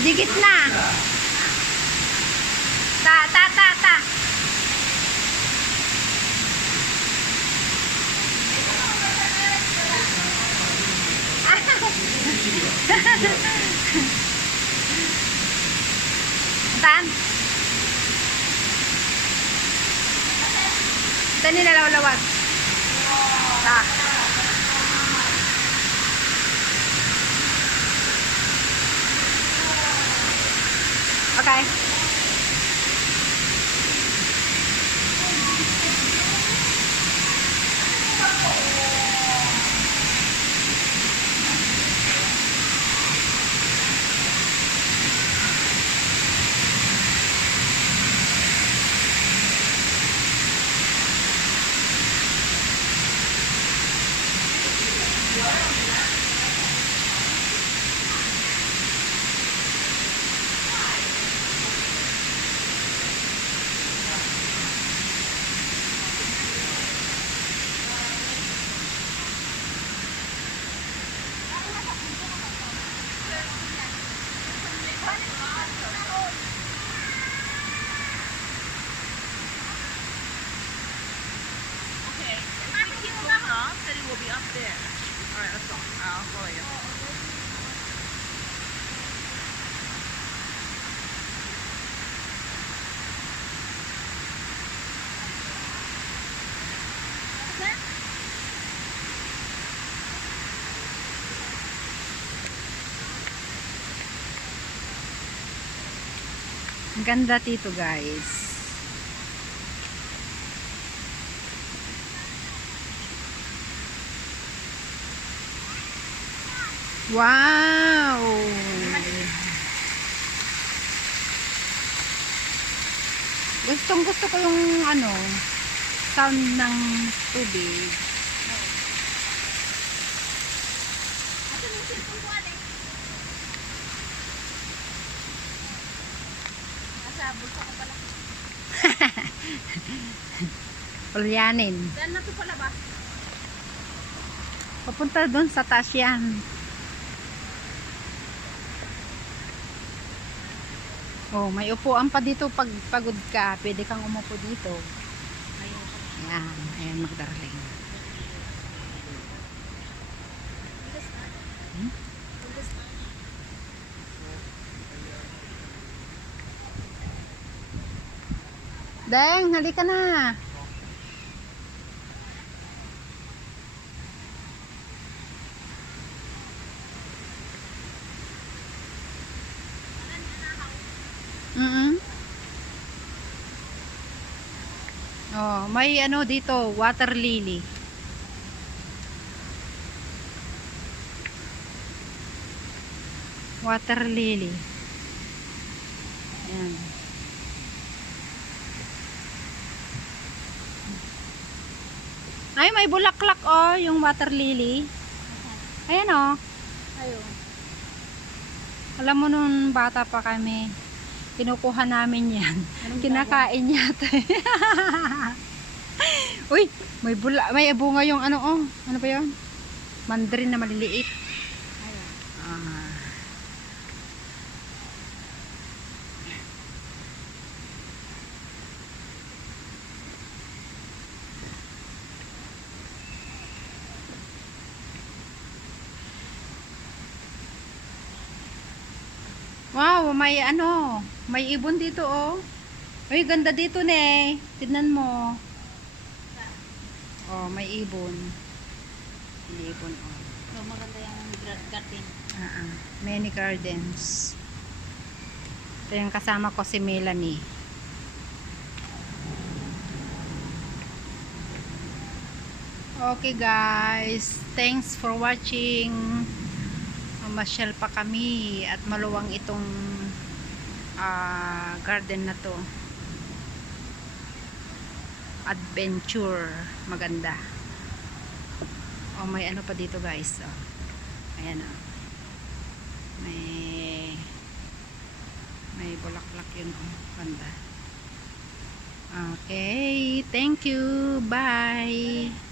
Dikit na. Ta, ta, ta, ta. Tan. Tan nilalawlawag. Ta. Okay. Okay, if we keep going up, then it will be up there. Alright, let's go. I'll follow you. Ganda dito, guys. Wow! Gustong gusto ko yung ano, sound ng tubig. Ulyanin. Saan na to pala ba? Papunta doon sa taas yan. Oh, may upuan pa dito pag pagod ka. Pwede kang umupo dito. Ayan, ayan magdarling. Hmm? Deng, halika na. Mm Oh, may ano dito, water lily. Water lily. Ayan. Ay, may bulaklak oh, yung water lily. Ayan oh. Ayun. Alam mo nung bata pa kami, kinukuha namin yan. Kinakain yata. Uy, may bula, may bunga yung ano oh. Ano ba 'yon? Mandarin na maliliit. Ah. Wow, may ano, may ibon dito oh. Ay, ganda dito ne. Tignan mo. Oh, may ibon. May ibon oh. So, maganda yung garden. Ah, ah. many gardens. Ito yung kasama ko si Melanie. Okay guys, thanks for watching. Mamasyal pa kami at maluwang itong ah, garden na to. Adventure, maganda. Oh, may ano pa dito guys. Oh. Ayan oh. May may bulaklak yun oh. Ganda. Okay. Thank you. Bye.